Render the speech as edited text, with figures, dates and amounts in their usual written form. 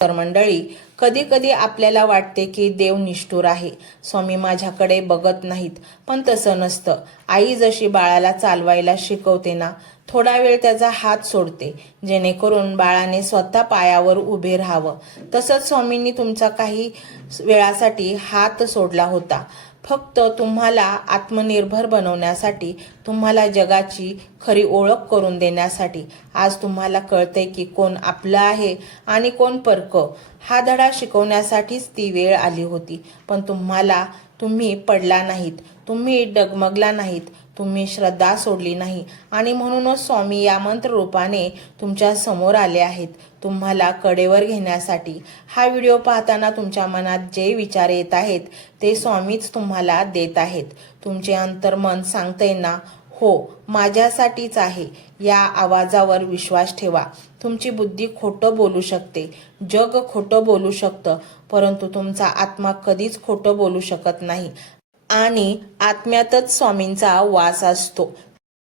तर मंडळी, कधी कधी आपल्याला वाटते की देव निष्ठुर आहे, स्वामी माझ्याकडे बघत नाहीत. पण तसं नसतं. आई जशी बाळाला चालवायला शिकवते ना, थोडा वेळ त्याचा हात सोडते, जेणेकरून बाळाने स्वतः पायावर उभे राहावं. तसंच स्वामींनी तुमचा काही वेळासाठी हात सोडला होता, फक्त तुम्हाला आत्मनिर्भर बनवण्यासाठी, तुम्हाला जगाची खरी ओळख करून देण्यासाठी. आज तुम्हाला कळतंय की कोण आपलं आहे आणि कोण परक. हा धडा शिकवण्यासाठीच ती वेळ आली होती. पण तुम्ही पडला नाहीत, तुम्ही डगमगला नाहीत, तुम्ही श्रद्धा सोडली नाही. आणि म्हणूनच स्वामी या मंत्र रूपाने तुमच्या समोर आले आहेत, तुम्हाला कडेवर घेण्यासाठी. हा व्हिडिओ पाहताना तुमच्या मनात जे विचार येत आहेत ते स्वामीच तुम्हाला देत आहेत. तुमचे अंतर्मन सांगतंय ना, हो माझ्यासाठीच आहे. या आवाजावर विश्वास ठेवा. तुमची बुद्धी खोटं बोलू शकते, जग खोटं बोलू शकतं, परंतु तुमचा आत्मा कधीच खोटं बोलू शकत नाही. आणि आत्म्यातच स्वामींचा वास असतो.